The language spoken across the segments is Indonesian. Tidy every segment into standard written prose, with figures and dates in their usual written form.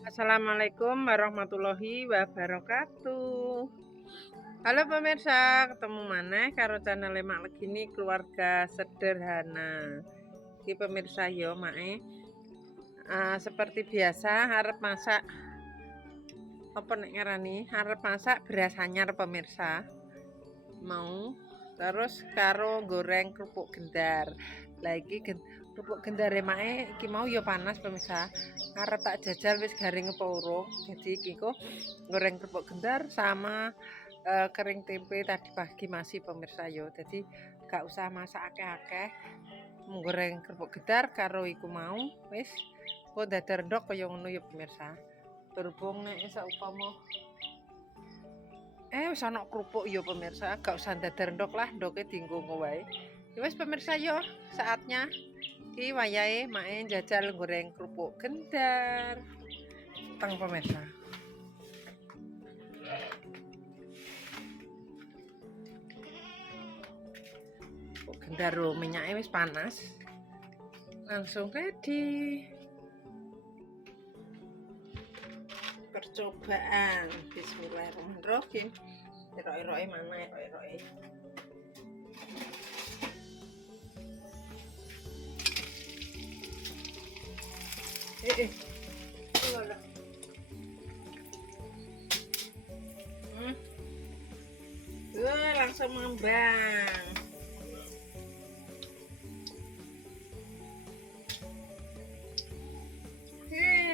Assalamualaikum warahmatullahi wabarakatuh. Halo pemirsa, ketemu maneh karo channel Mak Legini Keluarga Sederhana. Iki pemirsa yo mae, seperti biasa arep masak apa nek ngarani, arep masak beras anyar pemirsa. Mau terus karo goreng kerupuk gendar. Lah iki kerupuk gendare mae iki mau yo panas pemirsa. Arep tak jajal wis garing apa urung. Jadi iki kok goreng kerupuk gendar sama kering tempe tadi pagi masih pemirsa yo. Jadi gak usah masak akeh-akeh. Menggoreng kerupuk gendar karo iku mau wis kok dadar ndok kaya ngono ya pemirsa. Berhubung nek saumpama wis ana kerupuk ya pemirsa, gak usah dadar ndok lah, ndoke dienggo wae. Ya wis pemirsa yo, saatnya iki wayahe mae njajal goreng kerupuk gendar. Teng pemirsa. Kerupuk gendar lho, minyaknya wis panas. Langsung ready. Percobaan. Bismillahirrahmanirrahim. Erok-eroke mana erok-eroke? Eh. Lho. Langsung mengembang.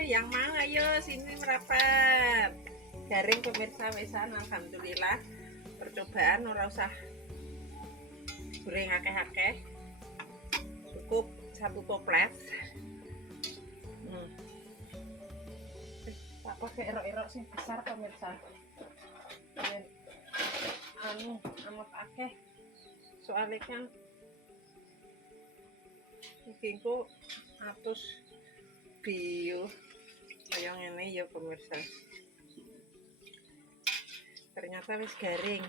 Yang mau ayo sini merapat. Garing pemirsa wesan alhamdulillah. Percobaan ora usah goreng akeh-akeh. Cukup satu toples. Tak pakai erok-erok sing besar pemirsa. Amat akeh. Soalnya kan iki ku atus bio kaya ngene ya pemirsa. Ternyata wis garing.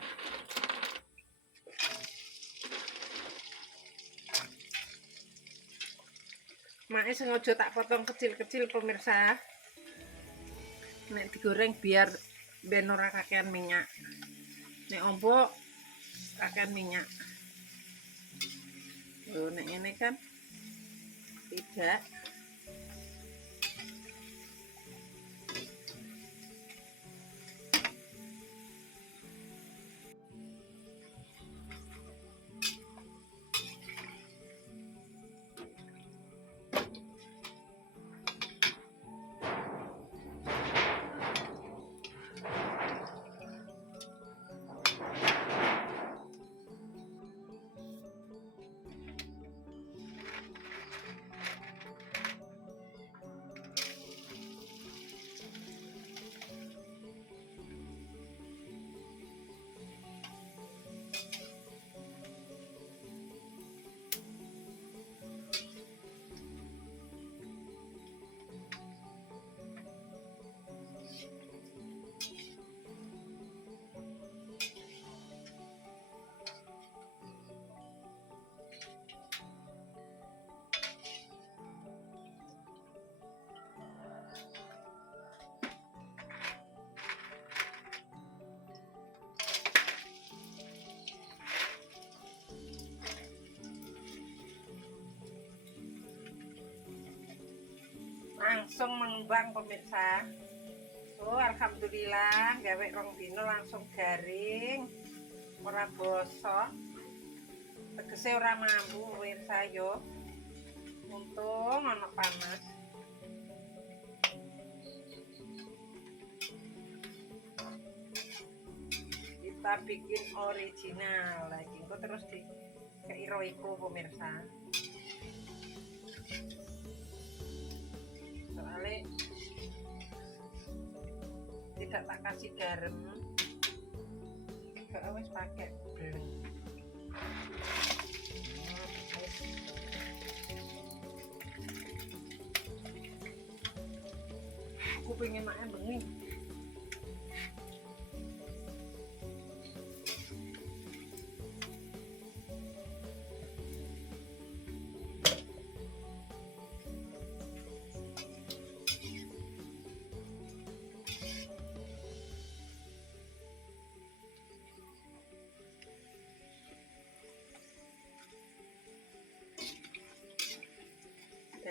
Mae sengaja tak potong kecil-kecil pemirsa. Nek digoreng biar ben ora kakean minyak. Nek ombok kakean minyak. Loh nek ini kan tidak. Langsung mengembang pemirsa. Alhamdulillah gawe rong dino langsung garing, ora bosok, tegese ora mambu pemirsa yo. Untung ana panas. Kita bikin original lagi, kok terus di keiroiku pemirsa. Soalnya tidak tak kasih garam, gak wis pakai bleng. Aku pengen makan bengi.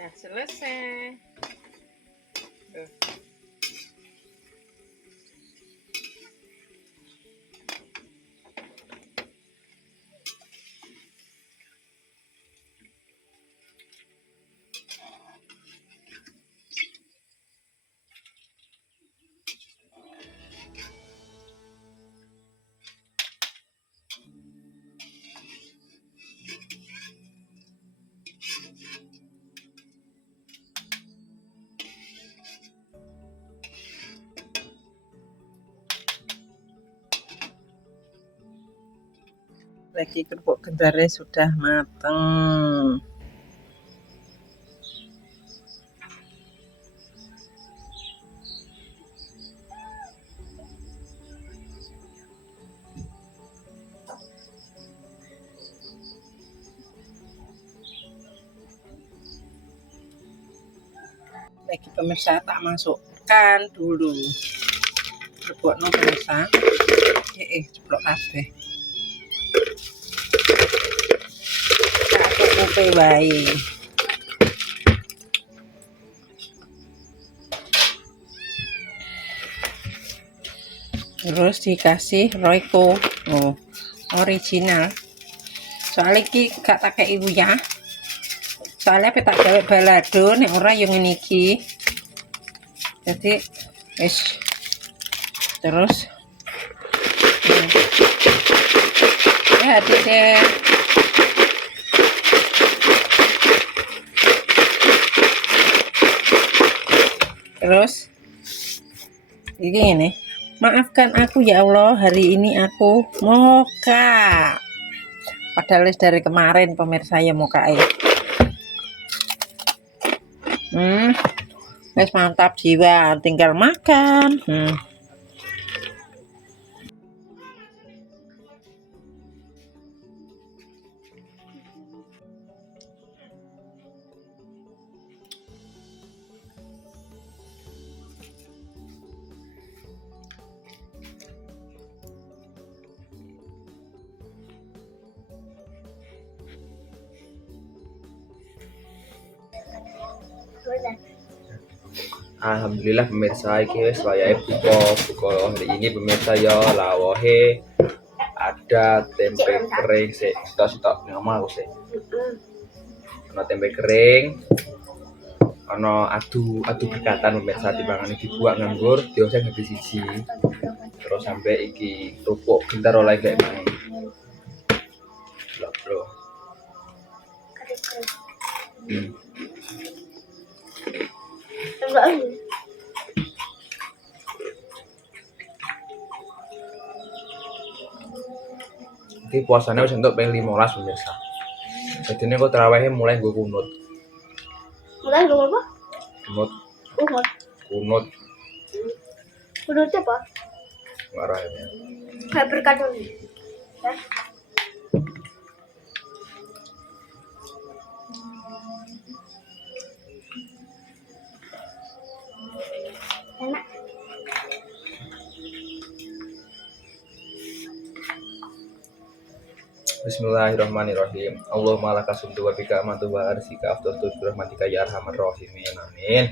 Nah, selesai. Tuh. Lagi kerupuk gentarnya sudah mateng. Lagi pemirsa tak masukkan dulu kerupuk no pemirsa. Ceplok kabeh. Tak kukupe wae. Terus dikasih Royco original. Soalnya iki gak tak kei uyah. Soalnya tak gawe balado nek ora yo ngene iki. Jadi wis terus hati deh. Terus ini maafkan aku ya Allah, hari ini aku moka. Padahal dari kemarin pemirsa ya moka. Wes mantap jiwa, tinggal makan. Alhamdulillah pemirsa iki wis wayahe buka hari ini pemirsa ya lawohe ada tempe kering sik sitok ngomong aku sik. Ana tempe kering, ana adu berkatan pemirsa timbangan dibuak nganggur dioseng habis siji. Terus sampai iki kerupuk gentar oleh kayak gini. Loh, bro. Iki puasanya wis entuk ping 15 pemirsa. Jadi ini kok terawihnya mulai gue kunut. Mulai gue apa? Kunut. Kunut. Kunut apa? Ngarahnya. Kayak berkadang. Ya. Enak. Bismillahirrahmanirrahim. Allahumma laka sumtu wa bika amantu wa arsika afdatu bi rahmatika ya arhamar rahimin. Amin.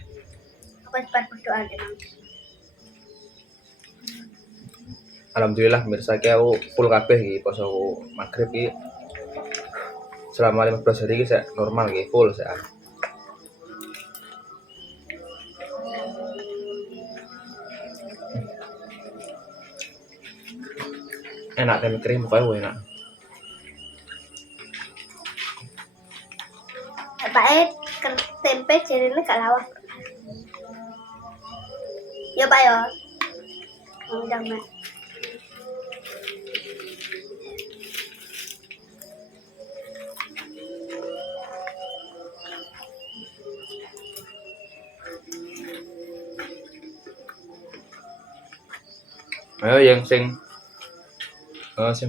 Apa cepat berdoa deh. Alhamdulillah pemirsa ki aku full kabeh iki poso magrib iki. Selama 15 hari iki saya normal iki full saya. Enak tempe kering pokoknya enak. Tempe jadinya gak lawas. Ya Pak ya. Jangan. Ayo yang sing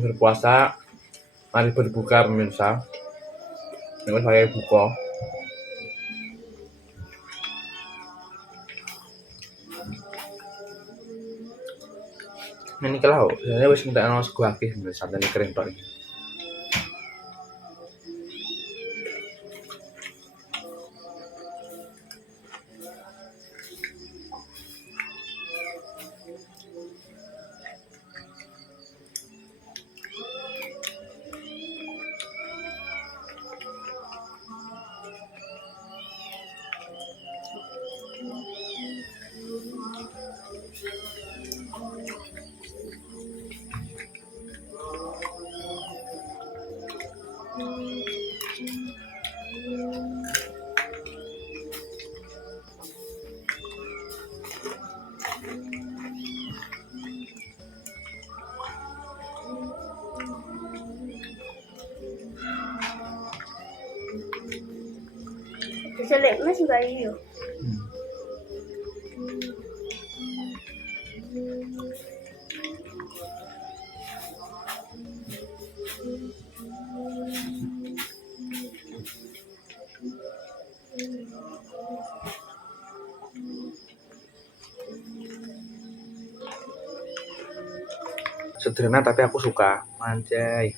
berpuasa mari berbuka pemirsa. Ini saya buka. Ini kalau saya wis minta ana sego akeh sampe kering tok iki. Diselik Mas Bayu. Sederhana tapi aku suka. Anjay.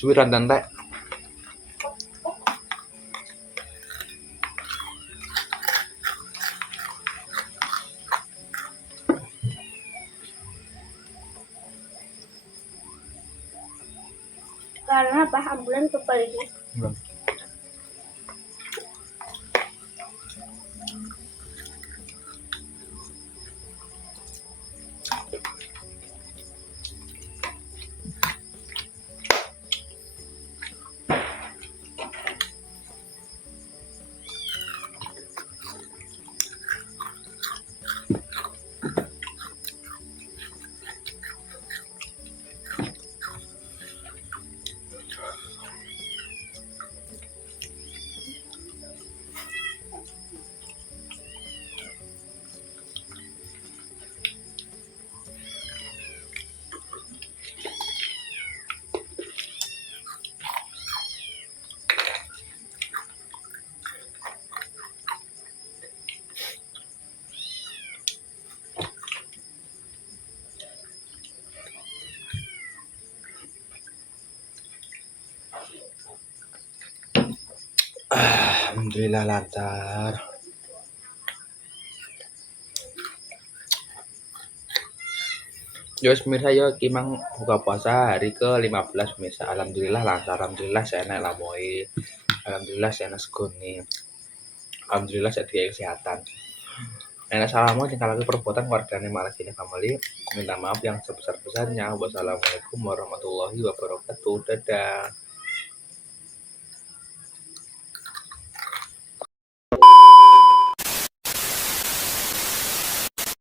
Suwiran tante. Karena apa? Ambulan kepalanya. Alhamdulillah lancar. Yo pemirsa yo kimang buka puasa hari ke-15 pemirsa. Alhamdulillah lancar, alhamdulillah saya enak lamoe. Alhamdulillah saya enak segoni. Alhamdulillah saya dikasih kesehatan. Enak salamu tinggal lagi perbuatan warganya malah gini family. Minta maaf yang sebesar-besarnya. Wassalamualaikum warahmatullahi wabarakatuh. Dadah.